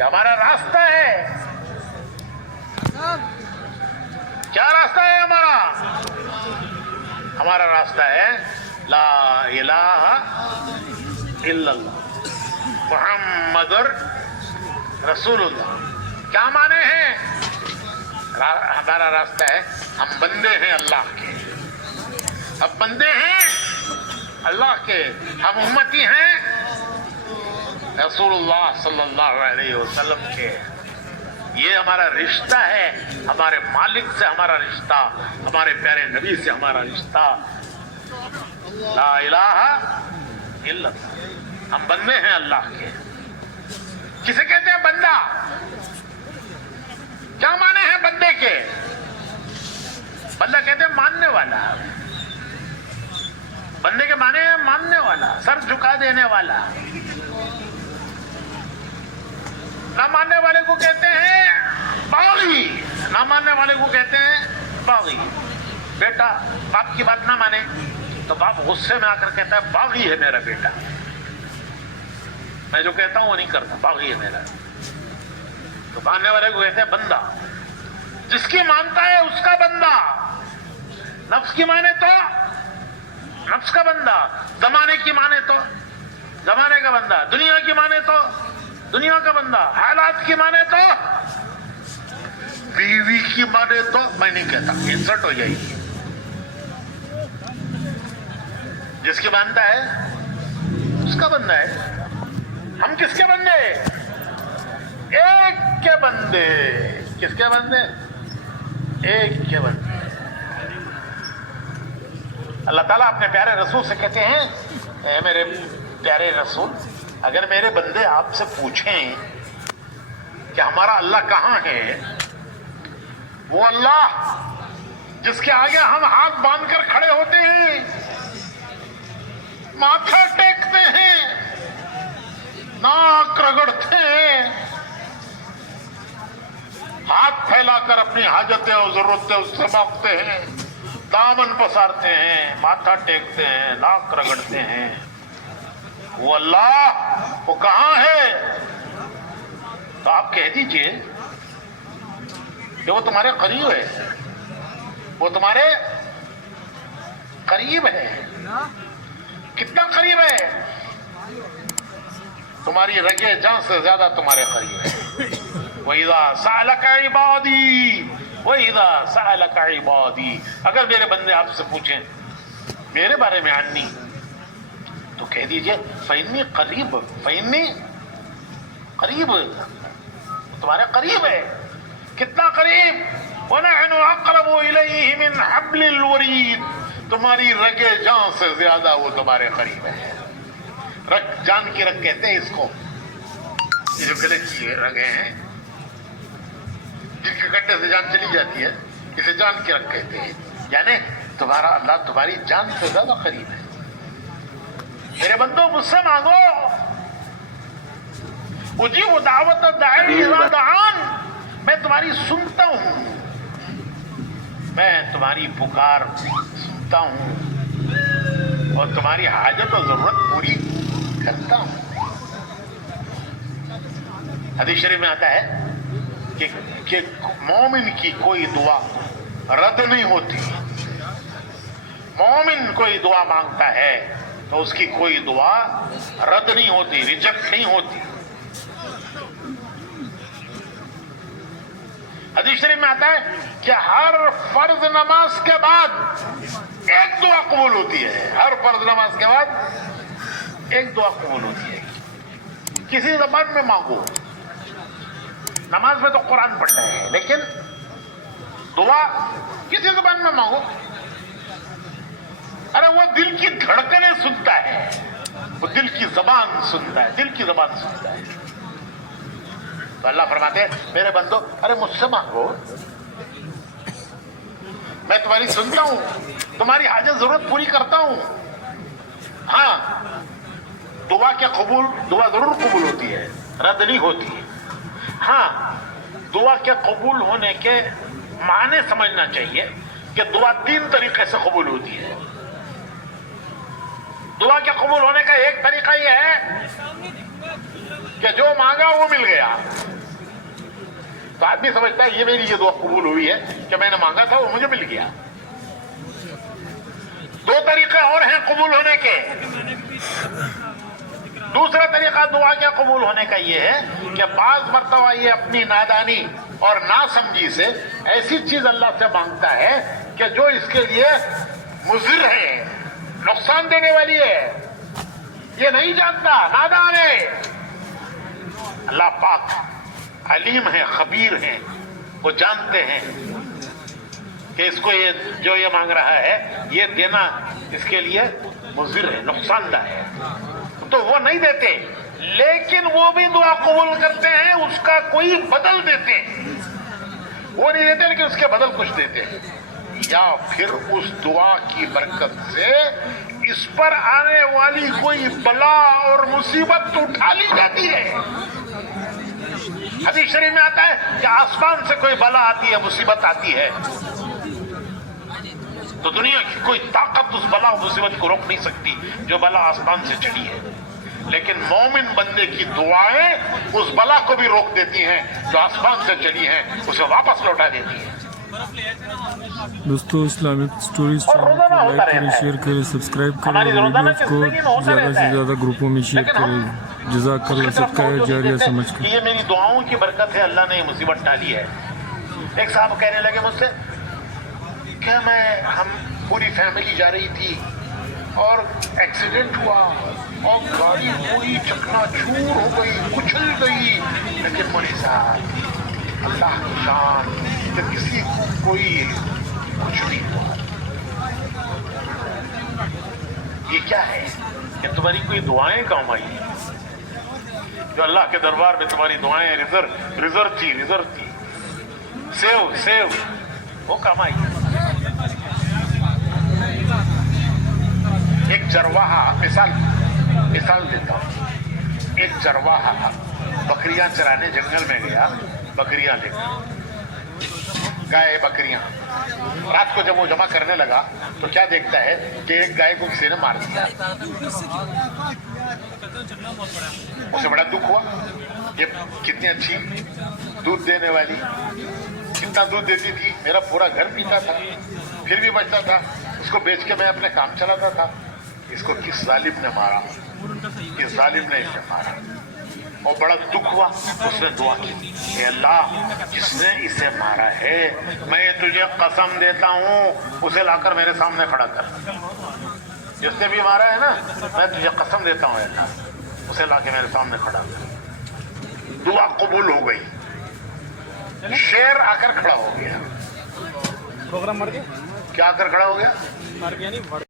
یہ ہمارا راستہ ہے. کیا راستہ ہے ہمارا؟ ہمارا راستہ ہے لا الہ الا اللہ محمد رسول اللہ. کیا معنی ہیں؟ ہمارا راستہ ہے ہم بندے ہیں اللہ کے، ہم بندے ہیں اللہ کے، ہم امتی ہیں رسول اللہ صلی اللہ علیہ وسلم کے. یہ ہمارا رشتہ ہے، ہمارے مالک سے ہمارا رشتہ، ہمارے پیارے نبی سے ہمارا رشتہ. لا الہ الا اللہ، ہم بندے ہیں اللہ کے. کسے کہتے ہیں بندہ؟ کیا معنی ہے بندے کے؟ بندہ کہتے ہیں ماننے والا. بندے کے معنی ہے ماننے والا، سر جھکا دینے والا. نہ ماننے والے کو کہتے ہیں باغی، نہ ماننے والے کو کہتے ہیں باغی. بیٹا باپ کی بات نہ مانے تو باپ غصے میں آ کر کہتا ہے باغی ہے میرا بیٹا، میں جو کہتا ہوں وہ نہیں کرتا، باغی ہے میرا. تو ماننے والے کو کہتے ہیں بندہ. جس کی مانتا ہے اس کا بندہ. نفس کی مانے تو نفس کا بندہ، زمانے کی مانے تو زمانے کا بندہ، دنیا کی مانے تو دنیا کا بندہ، حالات کی مانے تو بیوی کی مانے تو میں نہیں کہتا، انسلٹ ہو جائے گی. جس کی مانتا ہے اس کا بندہ ہے. ہم کس کے بندے؟ ایک کے بندے. کس کے بندے؟ ایک کے بندے. اللہ تعالیٰ اپنے پیارے رسول سے کہتے ہیں اے میرے پیارے رسول، اگر میرے بندے آپ سے پوچھیں کہ ہمارا اللہ کہاں ہے، وہ اللہ جس کے آگے ہم ہاتھ باندھ کر کھڑے ہوتے ہیں، ماتھا ٹیکتے ہیں، ناک رگڑتے ہیں، ہاتھ پھیلا کر اپنی حاجتیں اور ضرورتیں اس سے مانگتے ہیں، دامن پسارتے ہیں، ماتھا ٹیکتے ہیں، ناک رگڑتے ہیں، وہ اللہ وہ کہاں ہے؟ تو آپ کہہ دیجئے کہ وہ تمہارے قریب ہے. وہ تمہارے قریب ہے. کتنا قریب ہے؟ تمہاری رگے جان سے زیادہ تمہارے قریب ہے. وَإِذَا سَأَلَكَ عِبَادِي وَإِذَا سَأَلَكَ عِبَادِي، اگر میرے بندے آپ سے پوچھیں میرے بارے میں عنی، تو کہہ دیجئے فَإِنِّي قریب، فَإِنِّي قریب، تمہارے قریب ہے. کتنا قریب؟ وَنَحْنُ أَقْرَبُ إِلَيْهِ مِنْ حَبْلِ الْوَرِيدِ، تمہاری رگے جان سے زیادہ وہ تمہارے قریب ہے. رگ، جان کی رگ کہتے ہیں اس کو، یہ جو گلے کی رگیں ہیں جن کے کٹے سے جان چلی جاتی ہے، اسے جان کی رگ کہتے ہیں. یعنی تمہارا اللہ تمہاری جان سے زیادہ قریب ہے. میرے بندوں مجھ سے مانگو، اجیب دعوت الداعی اذا دعان، میں تمہاری سنتا ہوں، میں تمہاری پکار سنتا ہوں اور تمہاری حاجت و ضرورت پوری کرتا ہوں. حدیث شریف میں آتا ہے کہ مومن کی کوئی دعا رد نہیں ہوتی. مومن کوئی دعا مانگتا ہے تو اس کی کوئی دعا رد نہیں ہوتی، ریجیکٹ نہیں ہوتی. حدیث شریف میں آتا ہے کہ ہر فرض نماز کے بعد ایک دعا قبول ہوتی ہے. ہر فرض نماز کے بعد ایک دعا قبول ہوتی ہے. کسی زبان میں مانگو. نماز میں تو قرآن پڑھنا ہے، لیکن دعا کسی زبان میں مانگو. ارے وہ دل کی دھڑکنیں سنتا ہے، وہ دل کی زبان سنتا ہے، دل کی زبان سنتا ہے. تو اللہ فرماتے ہیں میرے بندو ارے مجھ سے مانگو، میں تمہاری سنتا ہوں، تمہاری حاجت ضرورت پوری کرتا ہوں. ہاں دعا کے قبول، دعا ضرور قبول ہوتی ہے، رد نہیں ہوتی. ہاں دعا کے قبول ہونے کے معنی سمجھنا چاہیے کہ دعا 3 طریقے سے قبول ہوتی ہے. دعا کے قبول ہونے کا ایک طریقہ یہ ہے کہ جو مانگا وہ مل گیا. تو آدمی سمجھتا ہے یہ میری یہ دعا قبول ہوئی ہے کہ میں نے مانگا تھا وہ مجھے مل گیا. دو طریقے اور ہیں قبول ہونے کے. دوسرا طریقہ دعا کے قبول ہونے کا یہ ہے کہ بعض مرتبہ یہ اپنی نادانی اور ناسمجھی سے ایسی چیز اللہ سے مانگتا ہے کہ جو اس کے لیے مضر ہے, نقصان دینے والی ہے, یہ نہیں جانتا, نادان ہے. اللہ پاک علیم ہے, خبیر ہیں, وہ جانتے ہیں کہ اس کو یہ جو یہ مانگ رہا ہے یہ دینا اس کے لیے مضر ہے, نقصان دہ ہے, تو وہ نہیں دیتے. لیکن وہ بھی دعا قبول کرتے ہیں, اس کا کوئی بدل دیتے ہیں. وہ نہیں دیتے لیکن اس کے بدل کچھ دیتے ہیں. یا پھر اس دعا کی برکت سے اس پر آنے والی کوئی بلا اور مصیبت اٹھا لی جاتی ہے. حدیث شریف میں آتا ہے کہ آسمان سے کوئی بلا آتی ہے, مصیبت آتی ہے, تو دنیا کی کوئی طاقت اس بلا و مصیبت کو روک نہیں سکتی جو بلا آسمان سے چڑھی ہے. لیکن مومن بندے کی دعائیں اس بلا کو بھی روک دیتی ہیں جو آسمان سے چڑھی ہیں, اسے واپس لوٹا دیتی ہیں. دوستو اسلامک سٹوریز چینل کو لائک کریں, شیئر کریں, سبسکرائب کریں, ویڈیوز کو زیادہ سے زیادہ گروپوں میں شیئر کریں. جزاک اللہ, صدقہ جاریہ سمجھ کر. یہ میری دعاؤں کی برکت ہے, اللہ نے یہ مصیبت ڈالی ہے. ایک صاحب کہنے لگے مجھ سے کہ ہم پوری فیملی جا رہی تھی اور ایکسیڈنٹ ہوا اور گاڑی پوری چکنا چور ہو گئی, کچل گئی, لیکن مولوی صاحب اللہ کی شان کہ کسی کو کوئی کچھ نہیں ہوا. یہ کیا ہے کہ تمہاری کوئی دعائیں کام آئی ہیں, جو اللہ کے دربار میں تمہاری دعائیں ریزرو تھی, سیو وہ کام آئی. ایک چرواہا, مثال دیتا ہوں. ایک چرواہا بکریاں چرانے جنگل میں گیا, بکریاں لے کر, گائے بکریاں. رات کو جب وہ جمع کرنے لگا تو کیا دیکھتا ہے کہ ایک گائے کو کسی نے مار دیا. اسے بڑا دکھ ہوا, یہ کتنی اچھی دودھ دینے والی, کتنا دودھ دیتی تھی, میرا پورا گھر پیتا تھا, پھر بھی بچتا تھا, اس کو بیچ کے میں اپنے کام چلاتا تھا. اس کو کس ظالم نے مارا, کس ظالم نے اسے مارا, اور بڑا دکھ ہوا. اس نے دعا کی, اے اللہ جس نے اسے مارا ہے میں تجھے قسم دیتا ہوں اسے لا کر میرے سامنے کھڑا کر. جس نے بھی مارا ہے نا, میں تجھے قسم دیتا ہوں اللہ اسے لا کے میرے سامنے کھڑا کر. دعا قبول ہو گئی. شیر آ کر کھڑا ہو گیا. پروگرام مر گیا, کیا آ کر کھڑا ہو گیا؟ مر گیا نہیں.